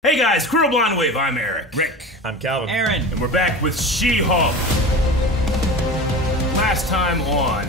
Hey guys, Crew Blonde Wave, I'm Eric. Rick. I'm Calvin. Aaron. And we're back with She-Hulk. Last time on...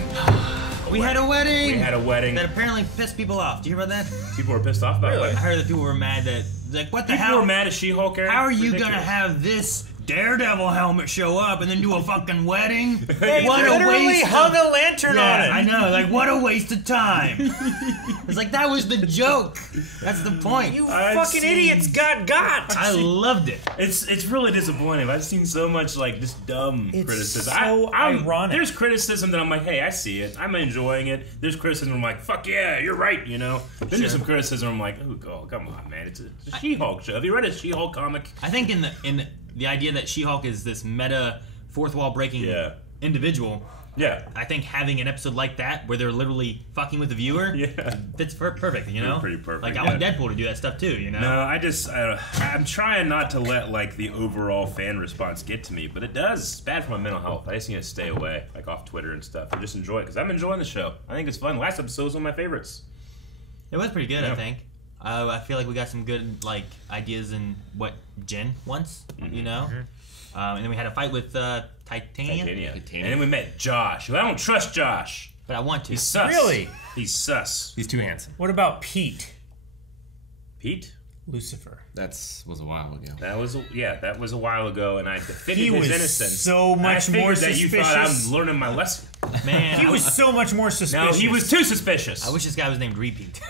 We had a wedding! We had a wedding. That apparently pissed people off. Do you hear about that? People were pissed off about it. I heard that people were mad that... Like, what the hell? People were mad at She-Hulk, Eric? How are you gonna have this Daredevil helmet show up and then do a fucking wedding? They what a literally waste hung of... a lantern Yeah, on it. I know, like, what a waste of time. It's like, that was the joke. That's the point. You fucking idiots got. I loved it. It's really disappointing. I've seen so much, like, just dumb criticism. So ironic. There's criticism that I'm like, hey, I see it. I'm enjoying it. There's criticism I'm like, fuck yeah, you're right, you know? Then there's some criticism I'm like, oh, come on, man. It's a She-Hulk show. Have you read a She-Hulk comic? I think in the idea that She-Hulk is this meta, fourth wall breaking individual. Yeah. I think having an episode like that where they're literally fucking with the viewer, fits perfect, you know? Pretty perfect. Like, I want Deadpool to do that stuff too, you know? No, I'm trying not to let, like, the overall fan response get to me, but it does. It's bad for my mental health. I just need to stay away, like, off Twitter and stuff, and just enjoy it, because I'm enjoying the show. I think it's fun. Last episode was one of my favorites. It was pretty good, I think. I feel like we got some good, like, ideas in what Jen wants, you know? And then we had a fight with Titania. And then we met Josh, who I don't trust Josh. But I want to. He's sus. Really? He's sus. He's too handsome. What about Pete? Pete? Lucifer. That was a while ago. That was a while ago, and I defended his innocence. So much more that suspicious. you thought I was learning my lesson. Man, He was so much more suspicious. No, he was too suspicious. I wish this guy was named Repeat.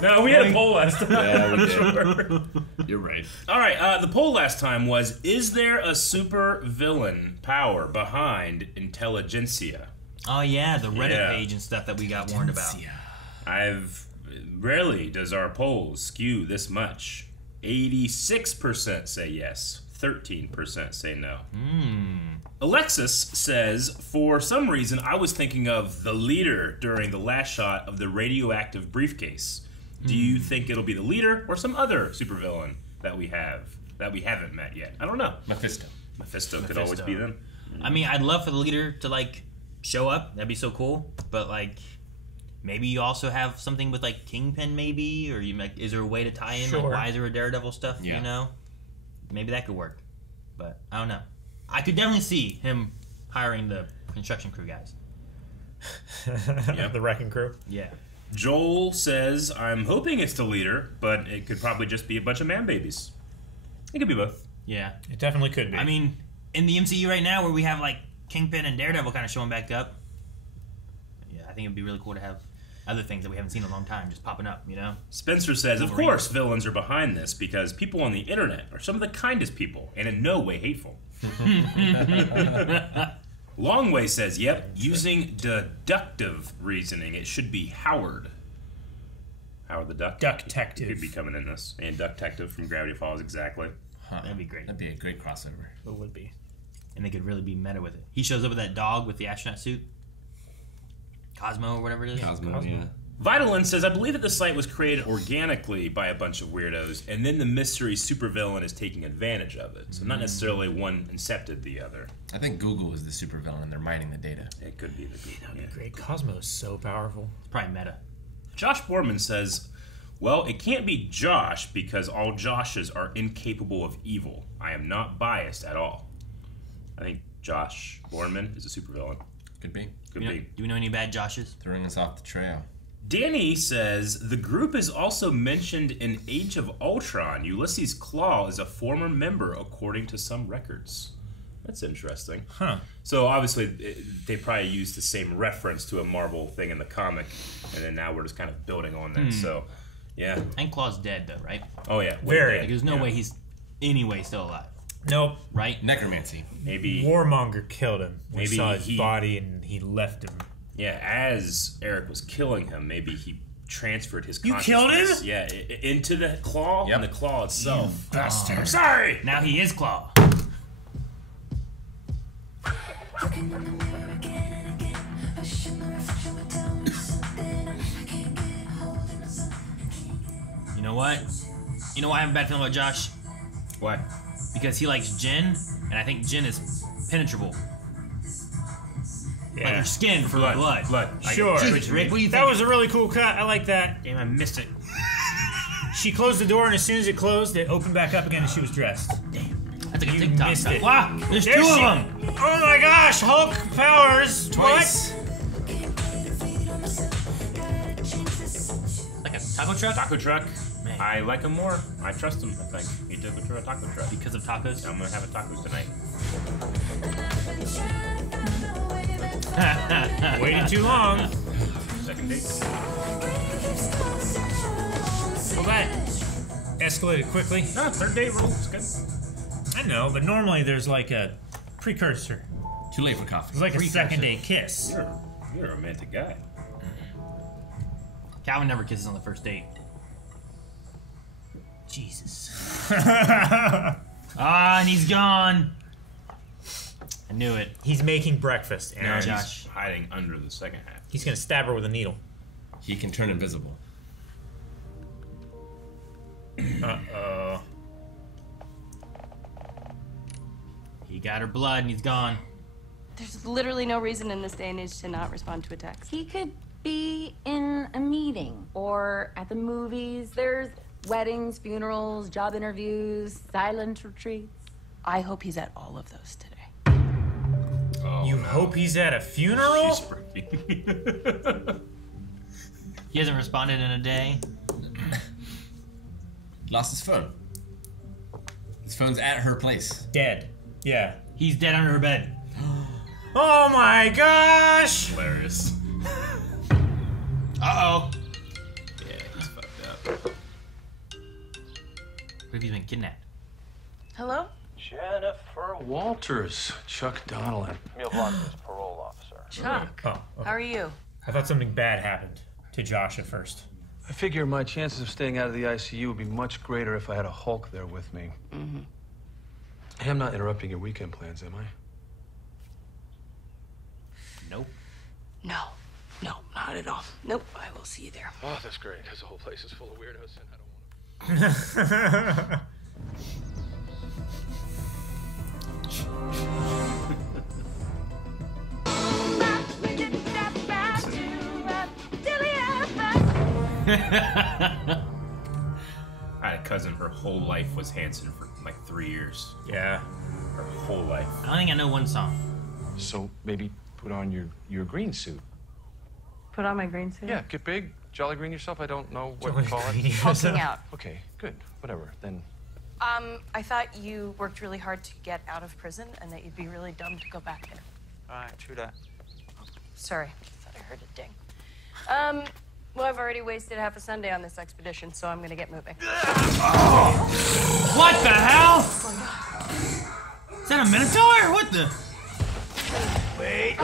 No, we had a poll last time. Yeah, we did. You're right. All right, the poll last time was, is there a super villain power behind intelligentsia? Oh yeah, the Reddit page and stuff that we got warned about. Rarely does our polls skew this much. 86% say yes, 13% say no. Alexis says, for some reason, I was thinking of the leader during the last shot of the radioactive briefcase. Do you think it'll be the leader or some other supervillain that we haven't met yet? I don't know. Mephisto could always be them. I mean, I'd love for the leader to, like, show up. That'd be so cool. But, like, maybe you also have something with, like, Kingpin, maybe? Or is there a way to tie in, like, why is there a Daredevil stuff, you know? Maybe that could work. But I don't know. I could definitely see him hiring the construction crew guys. The wrecking crew. Yeah. Joel says, I'm hoping it's the leader, but it could probably just be a bunch of man babies. It could be both. Yeah. It definitely could be. I mean, in the MCU right now where we have, like, Kingpin and Daredevil kind of showing back up, yeah, I think it'd be really cool to have other things that we haven't seen in a long time just popping up, you know? Spencer says, of course villains are behind this because people on the internet are some of the kindest people and in no way hateful. Longway says, yep, using deductive reasoning, it should be Howard. Howard the Duck. Duck-tective. Could be coming in this. And Duck-tective from Gravity Falls, exactly. Huh. That'd be great. That'd be a great crossover. It would be. And they could really be meta with it. He shows up with that dog with the astronaut suit. Cosmo or whatever it is. Cosmo. Yeah. Vitalin says, I believe that the site was created organically by a bunch of weirdos, and then the mystery supervillain is taking advantage of it. So not necessarily one incepted the other. I think Google is the supervillain and they're mining the data. It could be the Google. That'd be great. Cosmo is so powerful. It's probably meta. Josh Borman says, well, it can't be Josh because all Joshes are incapable of evil. I am not biased at all. I think Josh Borman is a supervillain. Could be. Could be. Do we know any bad Joshes? Throwing us off the trail. Danny says, the group is also mentioned in Age of Ultron. Ulysses Klaue is a former member according to some records. That's interesting. Huh. So obviously they probably used the same reference to a Marvel thing in the comic, and then now we're just kind of building on that. So, yeah. And Claw's dead though, right? Oh yeah. Very. Like, there's no way he's anyway still alive. Nope. Right? Necromancy. Maybe Warmonger killed him. We Maybe saw his he- body and he left him. Yeah, as Eric was killing him, maybe he transferred his You consciousness. killed him? Yeah, into the claw and the claw itself. Bastard. I'm sorry. Now he is Claw. You know what? You know why I have a bad feeling about Josh? What? Because he likes Jen, and I think Jen is penetrable. Yeah. Like her skin for blood. Sure. Jeez, Rick, what do you think? That was a really cool cut. I like that. Damn, I missed it. She closed the door, and as soon as it closed, it opened back up again, and she was dressed. Damn. That's like a You TikTok. missed it. Wow, there's There two of she- them. Oh my gosh, Hulk powers. Twice. Like a taco truck? Taco truck. Man. I like him more. I trust him, I think. He took me to a taco truck. Because of tacos? I'm gonna have a taco tonight. What? Waiting too long. Second date. Well, that escalated quickly. No, third date rule. It's good. I know, but normally there's like a precursor. Too late for coffee. It's like a second date kiss. You're a romantic guy. Calvin never kisses on the first date. Jesus. Ah, and he's gone. I knew it. He's making breakfast, Now Aaron. he's Josh. hiding under the second half. He's gonna stab her with a needle. He can turn invisible. Uh-oh. He got her blood and he's gone. There's literally no reason in this day and age to not respond to a text. He could be in a meeting or at the movies. There's weddings, funerals, job interviews, silent retreats. I hope he's at all of those today. Oh, You no. hope he's at a funeral? She's freaking. He hasn't responded in a day. Lost his phone. His phone's at her place. Dead. Yeah. He's dead under her bed. Oh my gosh! Hilarious. Uh-oh. Yeah, he's fucked up. What if he's been kidnapped? Hello? Jennifer Walters, Chuck Donnellan. Milwaukee's parole officer. Chuck. Oh, okay. How are you? I thought something bad happened to Josh at first. I figure my chances of staying out of the ICU would be much greater if I had a Hulk there with me. Mm-hmm. Hey, I'm not interrupting your weekend plans, am I? Nope. No, not at all. Nope, I will see you there. Oh, that's great, because the whole place is full of weirdos, and I don't want I had a cousin, her whole life was Hanson for like 3 years. Yeah. Her whole life. I don't think I know one song. to. So maybe put on your green suit. Put on my green suit? Yeah, get big, jolly green yourself. I don't know what Jolly you call green it. Hulking out. Okay, good, whatever. Then I thought you worked really hard to get out of prison and that you'd be really dumb to go back there. All right, true that. Sorry, thought I heard a ding. Well, I've already wasted half a Sunday on this expedition, so I'm gonna get moving. What the hell? Is that a Minotaur? What the? Wait.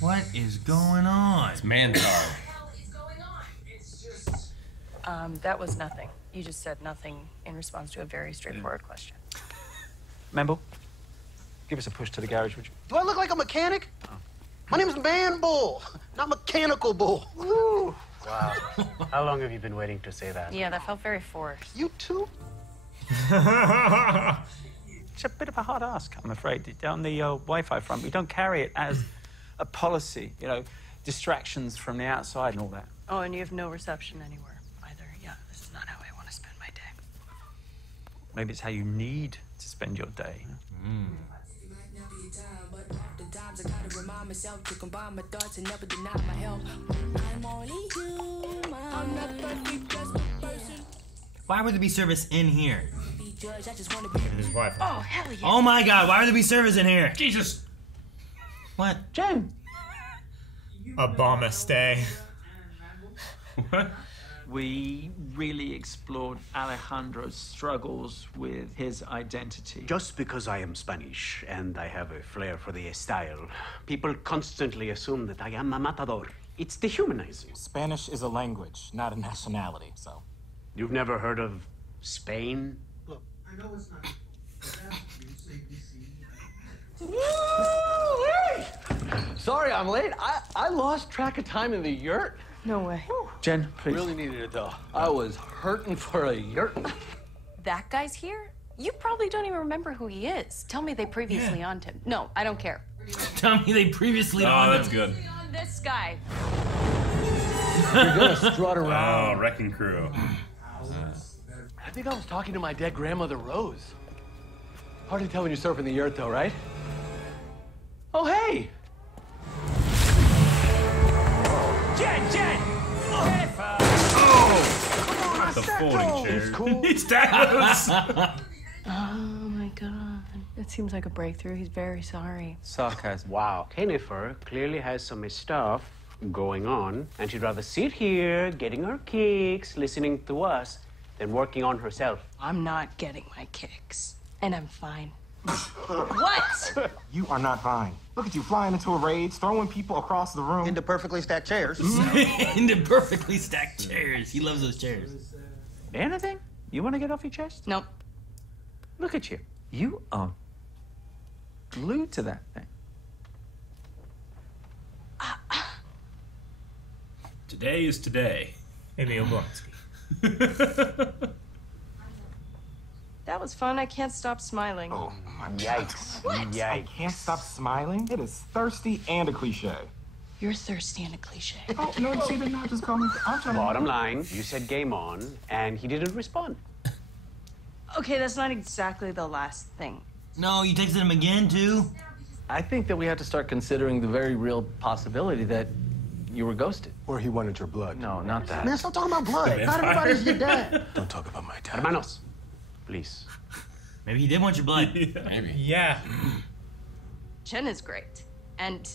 What is going on? It's Mantar. That was nothing. You just said nothing in response to a very straightforward question. Membo, give us a push to the garage, would you? Do I look like a mechanic? My name's Man Bull, not Mechanical Bull. Woo! Wow. How long have you been waiting to say that? Yeah, that felt very forced. You too? It's a bit of a hard ask, I'm afraid. On the Wi-Fi front, we don't carry it as a policy, you know, distractions from the outside and all that. Oh, and you have no reception anywhere either. Yeah, this is not how I want to spend my day. Maybe it's how you need to spend your day. Why would there be service in here? His wife. Oh, hell yeah. Oh my god, why would there be service in here? Jesus! What? Jen! Abomaste. What? We really explored Alejandro's struggles with his identity. Just because I am Spanish and I have a flair for the style, people constantly assume that I am a matador. It's dehumanizing. Spanish is a language, not a nationality, so. You've never heard of Spain? Look, I know it's not. Sorry I'm late. I lost track of time in the yurt. No way. Jen, please. Really needed it though. I was hurting for a yurt. That guy's here? You probably don't even remember who he is. Tell me they previously owned him. No, I don't care. Tell me they previously Oh, owned that's him. good. On this guy. You're gonna strut around. Oh, Wrecking Crew. I think I was talking to my dead grandmother, Rose. Hard to tell when you're surfing the yurt, though, right? Oh, hey! Jen! Oh! The folding chair. Cool. He stabbed. Oh my god. It seems like a breakthrough. He's very sorry. Sarcasm. Wow. Jennifer clearly has some stuff going on, and she'd rather sit here getting her kicks, listening to us, than working on herself. I'm not getting my kicks. And I'm fine. What? You are not fine. Look at you flying into a rage, throwing people across the room. Into perfectly stacked chairs. Into perfectly stacked chairs. He loves those chairs. Anything? You want to get off your chest? Nope. Look at you. You are glued to that thing. Today is today. Maybe Oblonsky. That was fun. I can't stop smiling. Oh, Yikes. What? I Yikes. can't stop smiling. It is thirsty and a cliche. You're thirsty and a cliche. Oh, no, she did not just call me. I'm trying Bottom line, you said game on, and he didn't respond. Okay, that's not exactly the last thing. No, you texted him again, too? I think that we have to start considering the very real possibility that you were ghosted. Or he wanted your blood. No, not that. Man, stop talking about blood. Not everybody's your dad. Don't talk about my dad. Hermanos, please. Maybe he did want your blood. Maybe. Yeah. Jen is great. And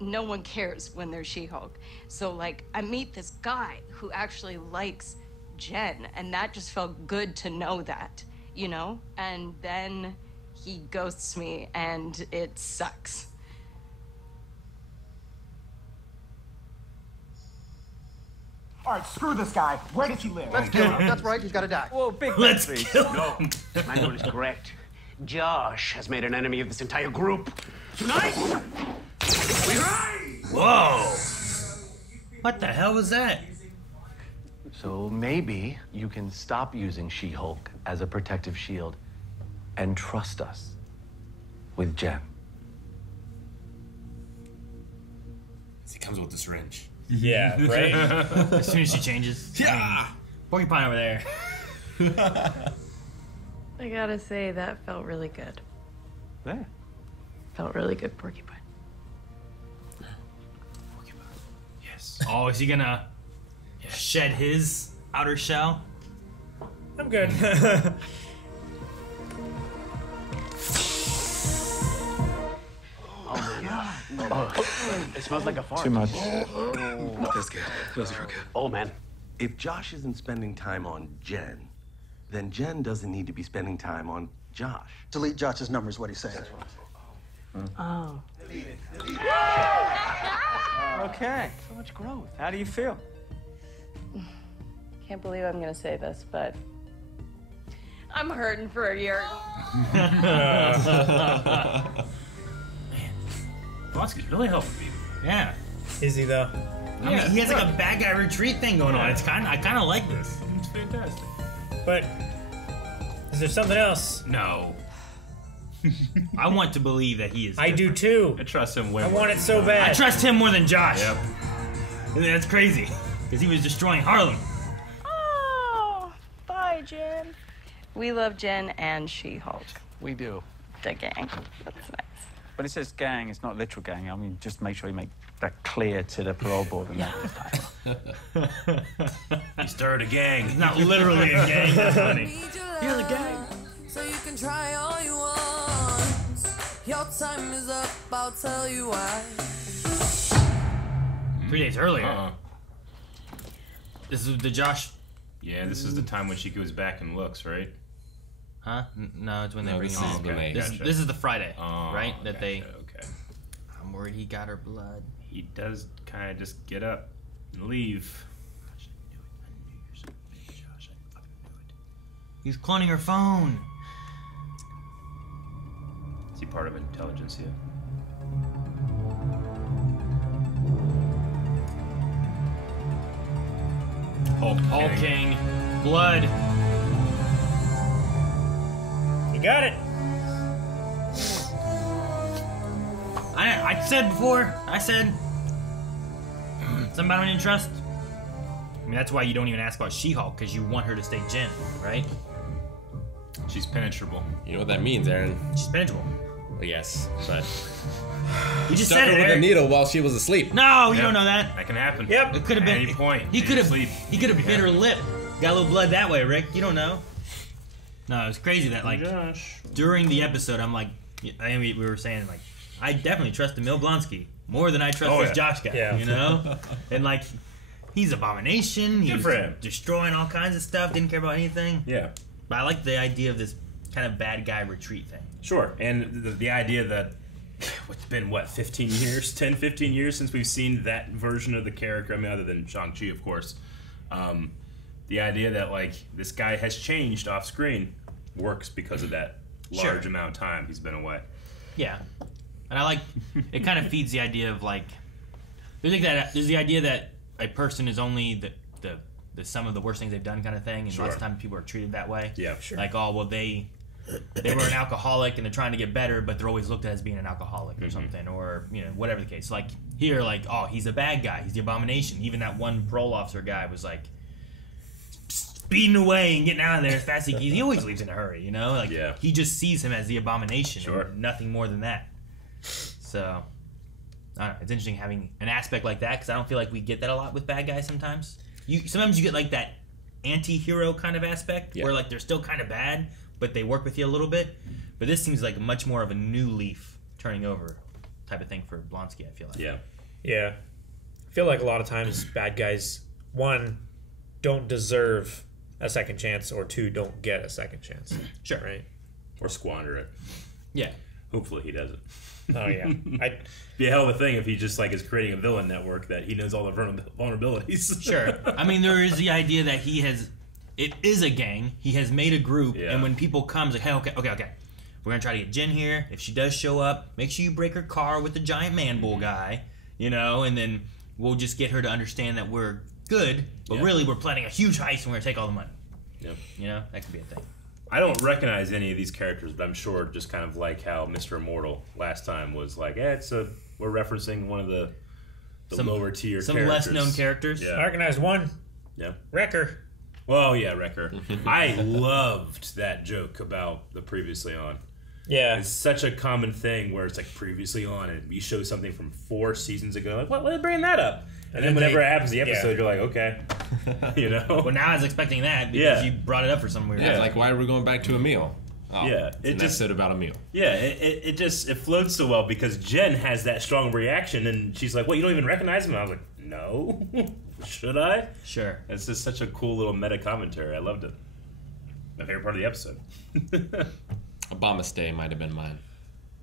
no one cares when they're She-Hulk. So, like, I meet this guy who actually likes Jen, and that just felt good to know that, you know? And then he ghosts me, and it sucks. All right, screw this guy. Where does he live? Let's kill him. That's right. He's got to die. Whoa, big Let's man, kill No, Manuel is correct. Josh has made an enemy of this entire group. Tonight, we rise! Whoa! What the hell was that? So maybe you can stop using She-Hulk as a protective shield and trust us with Jen. He comes with the syringe. Yeah, right? As soon as she changes. Yeah! Porcupine over there. I gotta say, that felt really good. There. Felt really good, Porcupine. Yes. Oh, is he gonna shed his outer shell? I'm good. It smells like a fart. Too much. That's good. Those are good. Oh, man. If Josh isn't spending time on Jen, then Jen doesn't need to be spending time on Josh. Delete Josh's number is what he's saying. Oh. Okay. So much growth. How do you feel? Can't believe I'm gonna say this, but I'm hurting for a year. Blonsky's really helping people. Yeah. Is he though? I mean, he has like a bad guy retreat thing going on. I kind of like this. It's fantastic. But is there something else? No. I want to believe that he is. I do too. I trust him way I more. want it so bad. I trust him more than Josh. Yep. That's crazy. Because he was destroying Harlem. Oh, bye, Jen. We love Jen and She-Hulk. We do. The gang. That's nice. When it says gang, it's not literal gang. I mean, just make sure you make that clear to the parole board. Yeah. He started a gang. Not literally a gang. That's funny. You're the gang. So you can try all you want. Your time is up, I'll tell you why. 3 days earlier. This is the Josh. Yeah, this is the time when she goes back and looks, right? Huh? No, it's when they No, bring this him is home. when they- This, Gotcha. this is the Friday, Oh, right? That gotcha, they. Okay. I'm worried he got her blood. He does kind of just get up and leave. He's cloning her phone. Is he part of intelligence yet? Hulk King. Blood. You got it. I said before. I said something I didn't trust. I mean, that's why you don't even ask about She-Hulk, because you want her to stay Jen, right? She's penetrable. You know what that means, Aaron? She's penetrable. Well, yes, but you just stuck said her it, with a Eric. needle while she was asleep. No, you don't know that. That can happen. Yep. It could have been. At any point. He could have. Sleep. He could have bit her lip. Got a little blood that way, Rick. You don't know. No, it was crazy that like during the episode, I'm like, I mean, we were saying like, I definitely trust Emil Blonsky more than I trust this Josh guy. Yeah. You know, and like, he's Abomination. He Good was for him. destroying all kinds of stuff. Didn't care about anything. Yeah. But I like the idea of this kind of bad guy retreat thing. Sure. And the idea that it's been, 15 years? 10, 15 years since we've seen that version of the character. I mean, other than Shang-Chi, of course. The idea that, like, this guy has changed off screen works because of that large amount of time he's been away. Yeah. And I like, it kind of feeds the idea of, like, there's the idea that a person is only the sum of the worst things they've done kind of thing, and lots of times people are treated that way. Yeah, sure. Like, oh, well, they were an alcoholic and they're trying to get better, but they're always looked at as being an alcoholic or something, or, you know, whatever the case. Like, here, like, oh, he's a bad guy. He's the Abomination. Even that one parole officer guy was, like, speeding away and getting out of there as fast as he can. He always leaves in a hurry, you know? Like, he just sees him as the Abomination and nothing more than that. So, I don't know. It's interesting having an aspect like that, because I don't feel like we get that a lot with bad guys sometimes. Sometimes you get, like, that anti-hero kind of aspect, where, like, they're still kind of bad, but they work with you a little bit. But this seems like much more of a new leaf turning over type of thing for Blonsky, I feel like. Yeah. Yeah. I feel like a lot of times bad guys, one, don't deserve a second chance, or two, don't get a second chance. Sure. Right? Or squander it. Yeah. Hopefully he doesn't. Oh, yeah. Be a hell of a thing if he just, like, is creating a villain network that he knows all the vulnerabilities. Sure. I mean, there is the idea that it is a gang. He has made a group, and when people come, it's like, hey, okay. We're going to try to get Jen here. If she does show up, make sure you break her car with the giant man bull guy, you know, and then we'll just get her to understand that we're good, but really we're planning a huge heist and we're going to take all the money. Yep. You know, that could be a thing. I don't recognize any of these characters, but I'm sure just kind of like how Mr. Immortal last time was like, we're referencing one of the lower tier some characters. Some less known characters. Yeah. I recognize one. Yeah. Wrecker. Well, yeah, Wrecker. I loved that joke about the previously on. Yeah. It's such a common thing where it's like previously on, and you show something from 4 seasons ago. Like, what? Why are they bringing that up? And then whenever it happens in the episode, you're like, okay. You know? Well, now I was expecting that because you brought it up for some weird reason. Yeah, like, why are we going back to a meal? Oh, yeah. It's an episode about a meal. Yeah, it floats so well because Jen has that strong reaction, and she's like, what, you don't even recognize him? And I was like, no. Should I? Sure. It's just such a cool little meta commentary. I loved it. My favorite part of the episode. Abomaste might have been mine.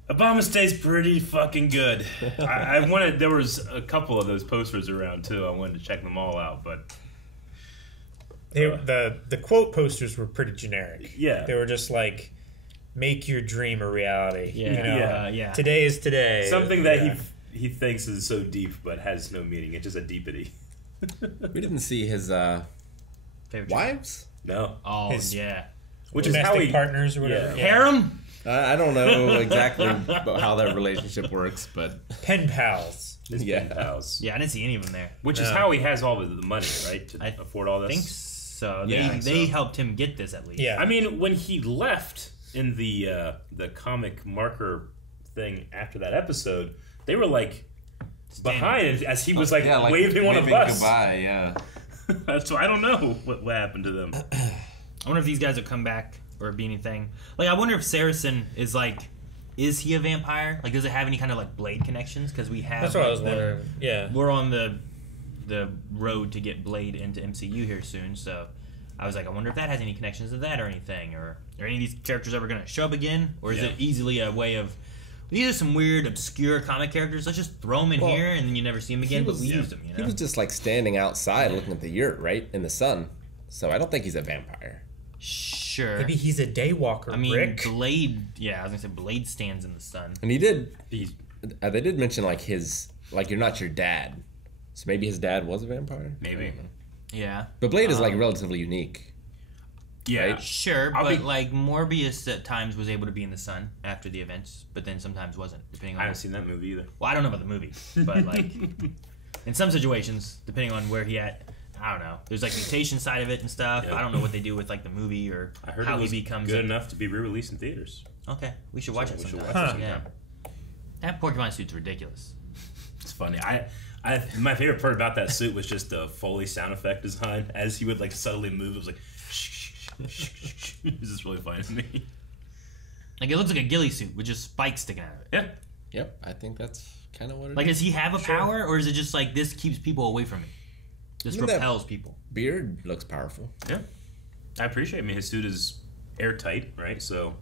Abomaste's pretty fucking good. I wanted, there was a couple of those posters around too. I wanted to check them all out, but the quote posters were pretty generic. Yeah, they were just like, "Make your dream a reality." Yeah, you know? Today is today. Something that he thinks is so deep but has no meaning. It's just a deepity. We didn't see his wives. No. Oh, Which is how he partners or whatever. Yeah. Harem. I don't know exactly how that relationship works, but pen pals. Pen pals. Yeah, I didn't see any of them there. Which is how he has all the money, right, to afford all this. I think so. Yeah, they helped him get this at least. Yeah. I mean, when he left in the comic marker thing after that episode, they were like behind as he was like waving on a bus. Goodbye. Yeah. So I don't know what happened to them. I wonder if these guys will come back or be anything. Like, I wonder if Saracen is like, is he a vampire? Like, does it have any kind of like Blade connections? Because we have. That's what I was wondering. Yeah. We're on the road to get Blade into MCU here soon, so I was like, I wonder if that has any connections to that or anything, or are any of these characters ever going to show up again, or is it easily a way of, these are some weird, obscure comic characters. Let's just throw them in here, and then you never see them again. But we used them. You know? He was just like standing outside looking at the yurt, right, in the sun. So I don't think he's a vampire. Sure. Maybe he's a daywalker. I mean, Rick. Blade. Yeah, I was gonna say Blade stands in the sun. And he did. They did mention like you're not your dad. So maybe his dad was a vampire. Maybe. Yeah. But Blade is like relatively unique. Yeah. Right? Sure, but like Morbius at times was able to be in the sun after the events, but then sometimes wasn't, depending on. I haven't seen that movie either. Well, I don't know about the movie, but like in some situations, depending on where he at. I don't know. There's like mutation side of it and stuff. Yep. I don't know what they do with like the movie or I heard how it was he becomes good enough to be re-released in theaters. Okay, we should watch it We should sometime. watch it sometime. Yeah. That Porcupine suit's ridiculous. It's funny. My favorite part about that suit was just the Foley sound effect design. As he would like subtly move, it was like this is really funny to me. Like it looks like a ghillie suit with just spikes sticking out of it. Yeah. Yep. I think that's kind of what it Like, is. does he have a power, or is it just like this keeps people away from me? This repels people. Beard looks powerful. Yeah. I appreciate it. I mean, his suit is airtight, right? So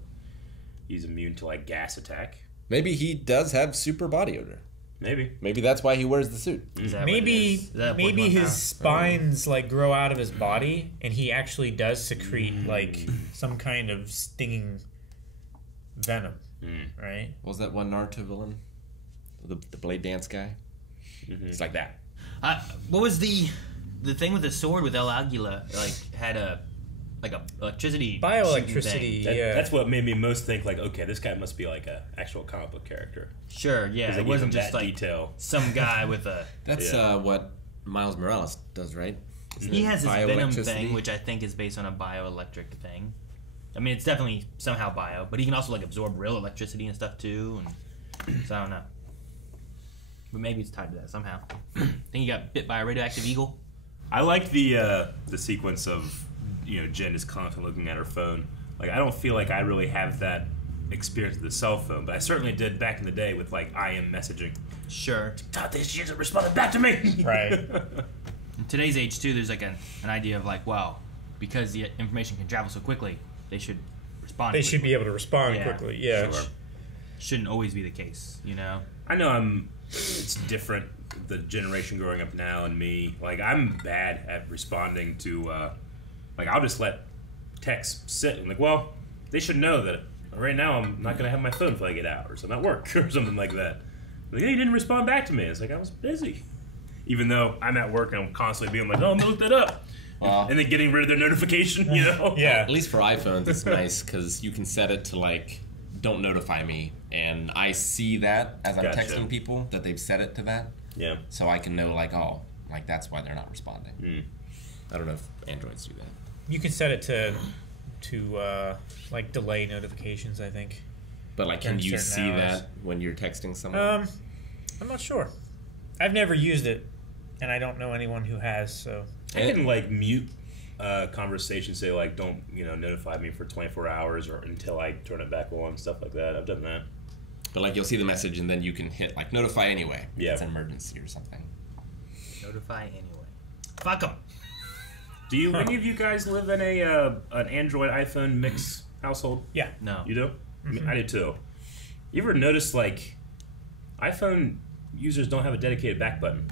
he's immune to like gas attack. Maybe he does have super body odor. Maybe that's why he wears the suit. Maybe his spines like grow out of his body, and he actually does secrete like some kind of stinging venom, right? What was that one Naruto villain? The blade dance guy? It's like that. What was the thing with the sword with El Aguila? Like had a electricity bioelectricity. Yeah, that's what made me most think like, okay, this guy must be like a actual comic book character. Sure, yeah, it wasn't just like detail. Some guy with a. That's what Miles Morales does, right? He has his venom thing, which I think is based on a bioelectric thing. I mean, it's definitely somehow bio, but he can also like absorb real electricity and stuff too. And so I don't know, but maybe it's tied to that somehow. Think he got bit by a radioactive eagle. I like the sequence of Jen is constantly looking at her phone. Like I don't feel like I really have that experience with the cell phone, but I certainly did back in the day with like IM messaging. Sure. She hasn't responded back to me. Right. In today's age too, there's like an idea of like, well, because the information can travel so quickly, they should respond. They should be able to respond quickly. Yeah. Sure. Shouldn't always be the case, I know it's different, the generation growing up now and me. Like I'm bad at responding to like I'll just let texts sit. I'm like, well, they should know that right now I'm not gonna have my phone for like 8 hours. I'm at work or something like that. Like, hey, you didn't respond back to me. It's like I was busy. Even though I'm at work and I'm constantly being like, oh, I'm gonna look that up. And then getting rid of their notification, Yeah. At least for iPhones, it's nice because you can set it to like, don't notify me. And I see that as I'm texting people that they've set it to that. Yeah. So I can know like, oh, like that's why they're not responding. I don't know if Androids do that. You can set it to like delay notifications, I think. But like, can you see that when you're texting someone? I'm not sure. I've never used it, and I don't know anyone who has. So I can like mute conversations, say like, don't notify me for 24 hours or until I turn it back on, stuff like that. I've done that. But like, you'll see the message and then you can hit like notify anyway. Yeah. It's an emergency or something. Notify anyway. Fuck them. Do you any of you guys live in an Android iPhone mix household? Yeah. No. You do? I mean, I do too. You ever notice like iPhone users don't have a dedicated back button?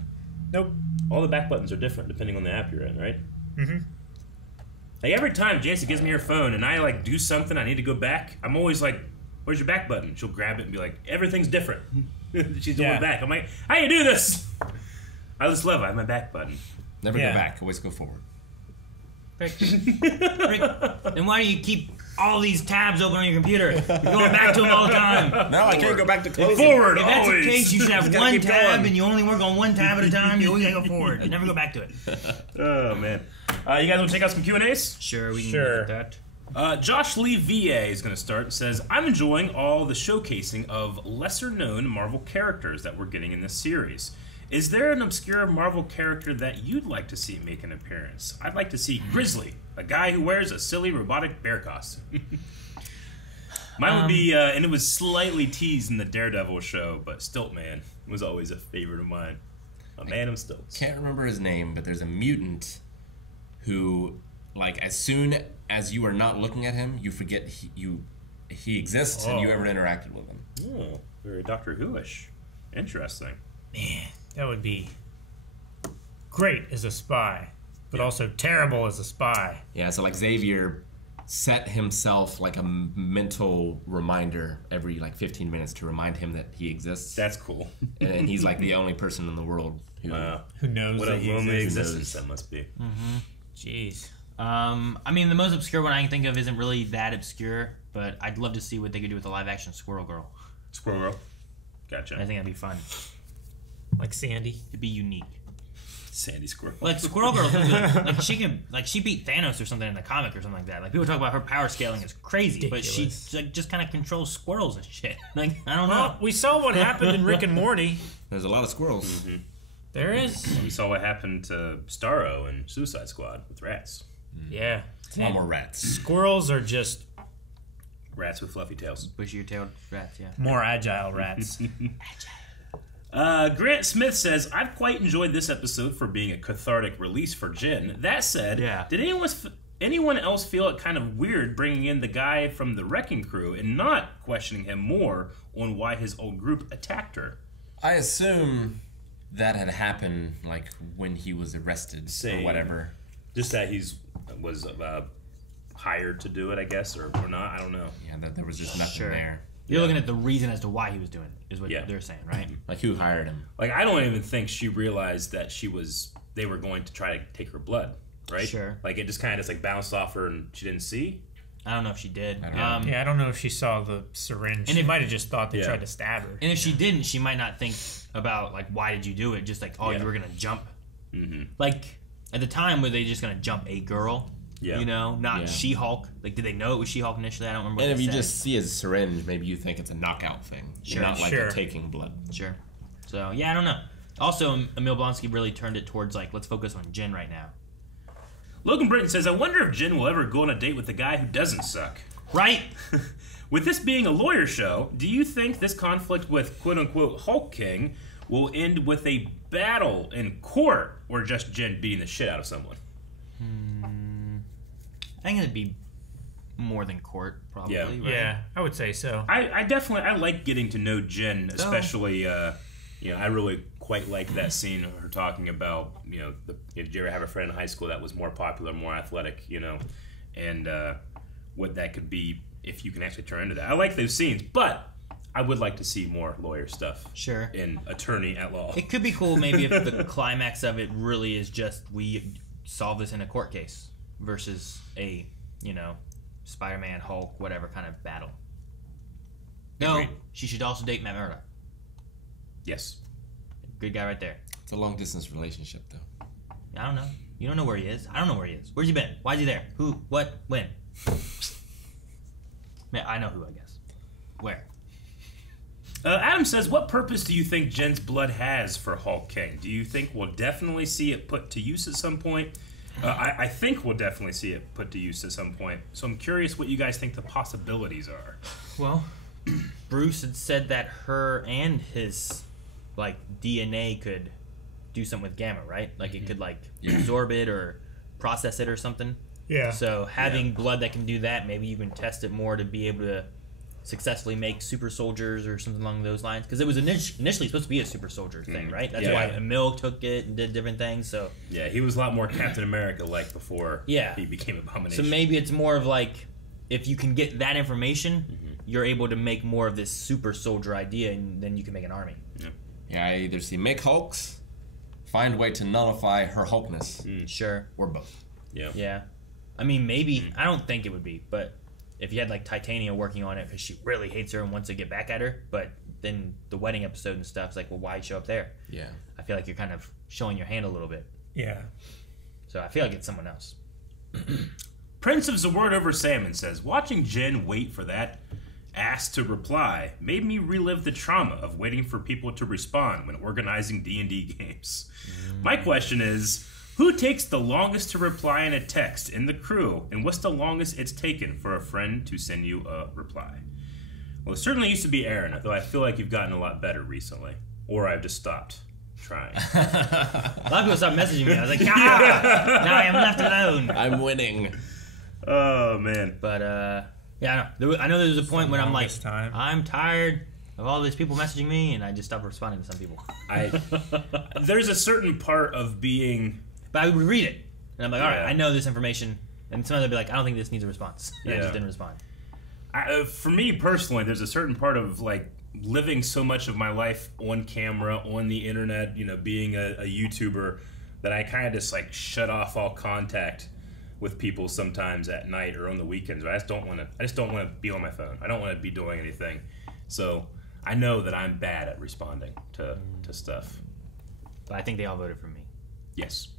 Nope. All the back buttons are different depending on the app you're in, right? Mm-hmm. Like every time Jancy gives me her phone and I like do something, I need to go back. I'm always like, "Where's your back button?" She'll grab it and be like, "Everything's different." She's going back. I'm like, "How you do this?" I just love it. I have my back button. Never go back. Always go forward. Rick, then why do you keep all these tabs open on your computer? You're going back to them all the time. No, I can't go back to close forward. If that's always. the case, you should have one tab and you only work on one tab at a time. You always gotta go forward. You never go back to it. Oh man. You guys want to check out some Q&As? Sure, we can look at that. Josh Lee VA is going to start. Says, I'm enjoying all the showcasing of lesser-known Marvel characters that we're getting in this series. Is there an obscure Marvel character that you'd like to see make an appearance? I'd like to see Grizzly, a guy who wears a silly robotic bear costume. Mine would be, and it was slightly teased in the Daredevil show, but Stiltman was always a favorite of mine. A man of stilts. Can't remember his name, but there's a mutant who, like, as soon as you are not looking at him, you forget he exists and you ever interacted with him. Oh, very Doctor Who-ish. Interesting. Man, that would be great as a spy, but also terrible as a spy. Yeah, so like Xavier set himself like a mental reminder every like 15 minutes to remind him that he exists. That's cool. And he's like the only person in the world who knows what that a he lonely exists. existence that must be. Mm-hmm. Jeez. I mean, the most obscure one I can think of isn't really that obscure, but I'd love to see what they could do with a live-action Squirrel Girl. Squirrel Girl? Gotcha. I think that'd be fun. Like Sandy? It'd be unique. Sandy Squirrel. Like Squirrel Girl, like she beat Thanos or something in the comic or something like that. Like people talk about her power scaling is crazy, Ridiculous. but she like, just kind of controls squirrels and shit. Like I don't know. Well, we saw what happened in Rick and Morty. There's a lot of squirrels. Mm-hmm. There is. We saw what happened to Starro in Suicide Squad with rats. Yeah. A lot more rats. Squirrels are just rats with fluffy tails. Bushy-tailed rats, yeah. More agile rats. Grant Smith says, I've quite enjoyed this episode for being a cathartic release for Jen. That said, did anyone else feel it kind of weird bringing in the guy from the Wrecking Crew and not questioning him more on why his old group attacked her? I assume that had happened like when he was arrested or whatever. Just that was hired to do it, I guess, or not. I don't know. Yeah, that there was just nothing there. You're looking at the reason as to why he was doing it, is what they're saying, right? Like who hired him? Like I don't even think she realized that they were going to try to take her blood, right? Sure. Like it just kind of just like bounced off her and she didn't see. I don't know if she did. I don't know if she saw the syringe. And she might have just thought they tried to stab her. And if she didn't, she might not think about like why did you do it? Just like you were gonna jump. Mm-hmm. Like at the time, were they just gonna jump a girl? Yeah. You know, not She-Hulk. Like, did they know it was She-Hulk initially? I don't remember. And if you just see a syringe, maybe you think it's a knockout thing. Sure. Not like a taking blood. Sure. So yeah, I don't know. Also, Emil Blonsky really turned it towards like let's focus on Jen right now. Logan Britton says, I wonder if Jen will ever go on a date with the guy who doesn't suck. Right? With this being a lawyer show, do you think this conflict with quote-unquote Hulk King will end with a battle in court or just Jen beating the shit out of someone? I think it'd be more than court, probably. Yeah, right? Yeah, I would say so. I like getting to know Jen, especially, I really quite like that scene of her talking about, did you ever have a friend in high school that was more popular, more athletic, and what that could be if you can actually turn into that. I like those scenes, but I would like to see more lawyer stuff. Sure. In attorney at law. It could be cool maybe if the climax of it really is just we solve this in a court case versus a, Spider-Man, Hulk, whatever kind of battle. No, Agreed. she should also date Matt Murdock. Yes. Good guy right there. It's a long-distance relationship, though. I don't know. You don't know where he is. I don't know where he is. Where's he been? Why's he there? Who? What? When? Man, I know who, I guess. Where? Adam says, what purpose do you think Jen's blood has for Hulk King? Do you think we'll definitely see it put to use at some point? I think we'll definitely see it put to use at some point. So I'm curious what you guys think the possibilities are. Well, Bruce had said that her and his, DNA could do something with Gamma, right? Like, it could, absorb it or process it or something. Yeah. So having blood that can do that, maybe you can test it more to be able to successfully make super soldiers or something along those lines. Because it was initially supposed to be a super soldier thing, right? That's why Emil took it and did different things. So yeah, he was a lot more Captain America-like before he became Abomination. So maybe it's more of if you can get that information, you're able to make more of this super soldier idea, and then you can make an army. Yeah, I either see make Hulks, find a way to nullify her Hulkness. Sure. Or both. Yeah. Yeah. I mean, maybe. I don't think it would be, but if you had Titania working on it because she really hates her and wants to get back at her, but then the wedding episode and stuff, it's like, well, why show up there? Yeah. I feel like you're kind of showing your hand a little bit. Yeah. So I feel like it's someone else. Prince of Zaword Over Salmon says, watching Jen wait for that ask to reply made me relive the trauma of waiting for people to respond when organizing D&D games. My question is, who takes the longest to reply in a text in the crew, and what's the longest it's taken for a friend to send you a reply? Well, it certainly used to be Aaron, though I feel like you've gotten a lot better recently. Or I've just stopped trying. A lot of people stopped messaging me. I was like, now I am left alone. I'm winning. Oh, man. But, yeah, I know there was a point when I'm like, I'm tired of all these people messaging me, and I just stopped responding to some people. There's a certain part of being... But I would read it, and I'm like, all right, I know this information. And sometimes I'd be like, I don't think this needs a response. And I just didn't respond. For me personally, there's a certain part of living so much of my life on camera, on the internet, being a YouTuber, that I kind of just shut off all contact with people sometimes at night or on the weekends. I just don't want to be on my phone. I don't want to be doing anything. So I know that I'm bad at responding to stuff. But I think they all voted for me. Yes.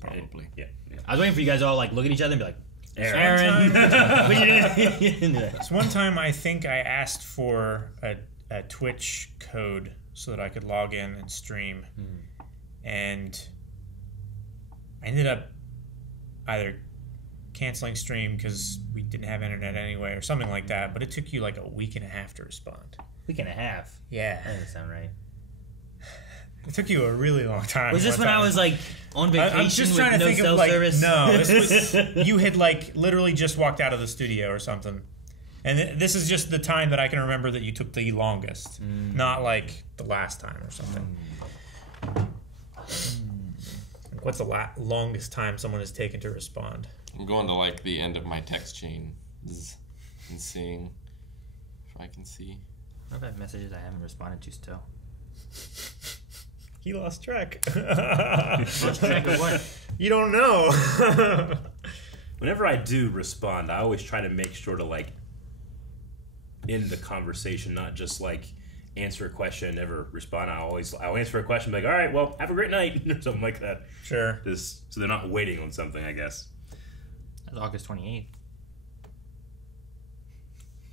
Probably. Yeah. I was waiting for you guys all like look at each other and be like, Aaron. Aaron. So one time I think I asked for a Twitch code so that I could log in and stream. And I ended up either canceling stream because we didn't have internet anyway or something like that, but it took you like a week and a half to respond. Week and a half? Yeah. That doesn't sound right. It took you a really long time. Was this when I was like on vacation I'm just with trying to no think cell of like service? no, this was, you had like literally just walked out of the studio or something, and this is just the time that I can remember that you took the longest, not like the last time or something. What's the longest time someone has taken to respond? I'm going to like the end of my text chain and seeing if I can see. I've had messages I haven't responded to still. He lost track. Lost track of what? You don't know. Whenever I do respond, I always try to make sure to like end the conversation, not just like answer a question, never respond. I'll answer a question, like, all right, well, have a great night, or something like that. Sure. So they're not waiting on something, I guess. That's August 28th.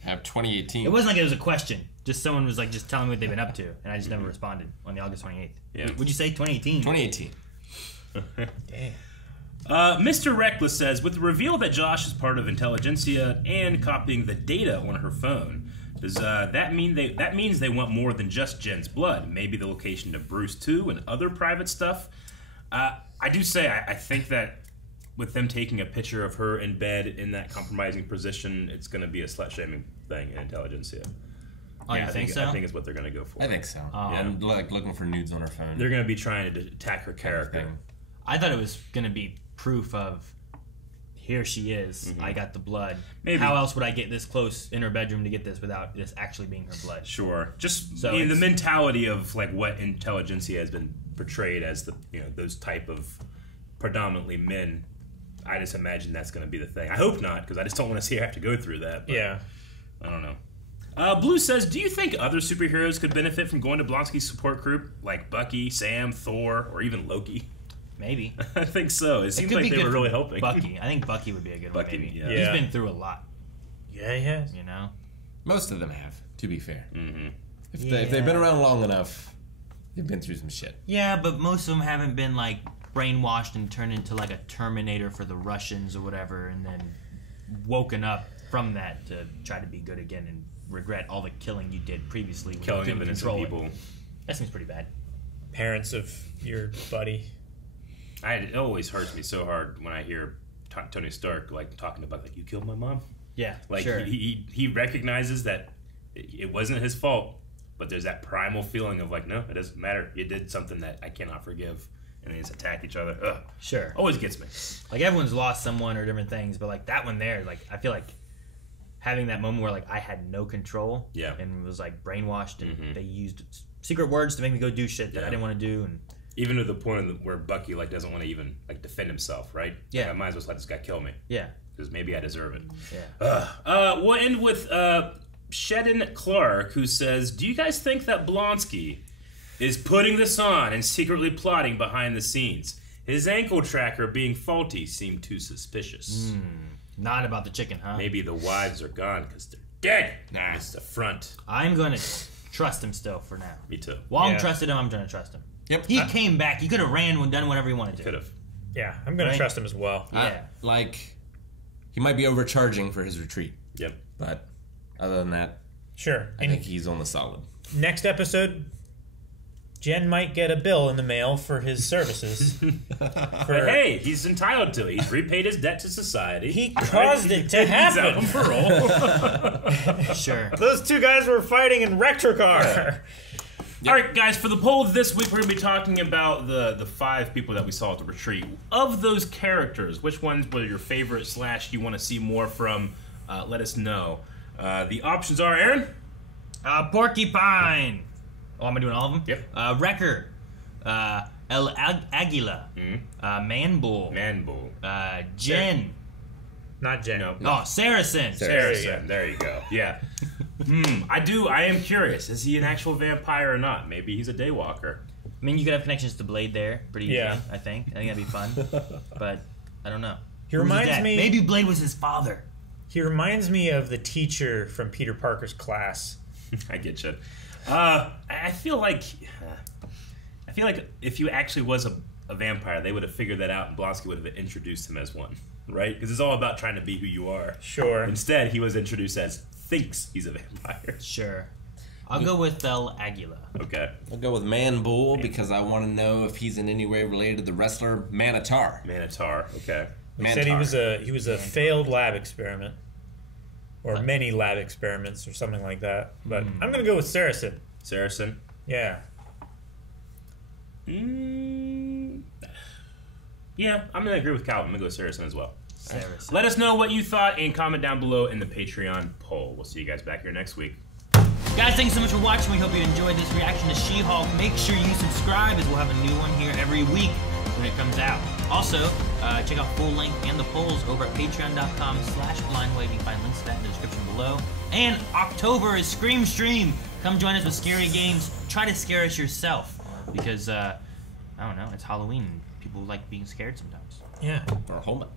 Have 2018. It wasn't like it was a question. Just someone was like just telling me what they've been up to, and I just never responded on the August 28th. Yeah. Would you say 2018? 2018. Damn. Mr. Reckless says, with the reveal that Josh is part of Intelligentsia and copying the data on her phone, does that means they want more than just Jen's blood? Maybe the location to Bruce too and other private stuff? I do say I think that with them taking a picture of her in bed in that compromising position, it's going to be a slut-shaming thing in Intelligentsia. Oh, yeah, you think so? I think it's what they're going to go for. I think so. Yeah. I'm like looking for nudes on her phone. They're going to be trying to attack her character. I thought it was going to be proof of, here she is, I got the blood. Maybe. How else would I get this close in her bedroom to get this without this actually being her blood? Sure. Just So the mentality of like what Intelligentsia has been portrayed as, the those type of predominantly men. I just imagine that's going to be the thing. I hope not, because I just don't want to see her have to go through that. But Yeah. I don't know. Blue says, do you think other superheroes could benefit from going to Blonsky's support group, like Bucky, Sam, Thor, or even Loki? Maybe. I think so. It seems could like be they good were for really helping. Bucky. I think Bucky would be a good one, maybe. Yeah. He's been through a lot. Yeah, he has. You know? Most of them have, to be fair. Mm-hmm. If they've been around long enough, they've been through some shit. Yeah, but most of them haven't been, like, brainwashed and turned into, like, a Terminator for the Russians or whatever, and then woken up from that to try to be good again and regret all the killing you did previously. When Killing you couldn't innocent control people. It. That seems pretty bad. Parents of your buddy. It always hurts me so hard when I hear Tony Stark like talking about like, you killed my mom. Yeah, like sure. he recognizes that it wasn't his fault, but there's that primal feeling of like, no, it doesn't matter. You did something that I cannot forgive, and they just attack each other. Ugh. Sure, always gets me. Like everyone's lost someone or different things, but like that one there, like I feel like having that moment where like I had no control, and was like brainwashed, and they used secret words to make me go do shit that I didn't want to do, and. Even to the point where Bucky like doesn't want to even like defend himself, right? Yeah, like, I might as well let this guy kill me. Yeah, because maybe I deserve it. Yeah. We'll end with Shedden Clark, who says, "Do you guys think that Blonsky is putting this on and secretly plotting behind the scenes? His ankle tracker being faulty seemed too suspicious. Not about the chicken, huh? Maybe the wives are gone because they're dead. Nah, it's the front. I'm going to trust him still for now. Me too. Wong trusted him. I'm going to trust him. Yep. He came back. He could have ran and done whatever he wanted to. Could have. Yeah, I'm going to trust him as well. Yeah. Like, he might be overcharging for his retreat. Yep. But other than that, sure. I think he's on the solid. Next episode, Jen might get a bill in the mail for his services. But hey, he's entitled to it. He's repaid his debt to society. He caused it to happen. He's out on parole. Sure. Those two guys were fighting and wrecked her car. All right, guys, for the poll this week, we're going to be talking about the 5 people that we saw at the retreat. Of those characters, which ones were your favorite / you want to see more from? Let us know. The options are, Aaron? Porcupine. Oh, am I doing all of them? Yep. Wrecker. Aguila. Manbull. Jen. Not Jen. No. Oh, Saracen. Saracen. There you go. Yeah. I am curious. Is he an actual vampire or not? Maybe he's a daywalker. I mean, you could have connections to Blade there pretty easily, Yeah. I think that'd be fun. But I don't know. He reminds me. Maybe Blade was his father. He reminds me of the teacher from Peter Parker's class. I get you. I feel like if you actually was a vampire, they would have figured that out, and Blonsky would have introduced him as one, right? Because it's all about trying to be who you are. Sure. Instead, he was introduced as thinks he's a vampire. Sure. I'll go with Aguila. Okay. I'll go with Man Bull because I want to know if he's in any way related to the wrestler Manitar. Manitar. Okay. He said he was a failed lab experiment, or many lab experiments, or something like that. But I'm gonna go with Saracen. Saracen. Yeah. Yeah, I'm gonna agree with Calvin. I'm gonna go with Saracen as well. Saracen. Let us know what you thought and comment down below in the Patreon poll. We'll see you guys back here next week. Guys, thanks so much for watching. We hope you enjoyed this reaction to She-Hulk. Make sure you subscribe, as we'll have a new one here every week when it comes out. Also, check out full length and the polls over at patreon.com/blindwave. You can find links to that in the description below. And October is Scream Stream. Come join us with scary games. Try to scare us yourself, because I don't know, it's Halloween. People like being scared sometimes. Yeah. Or a whole month.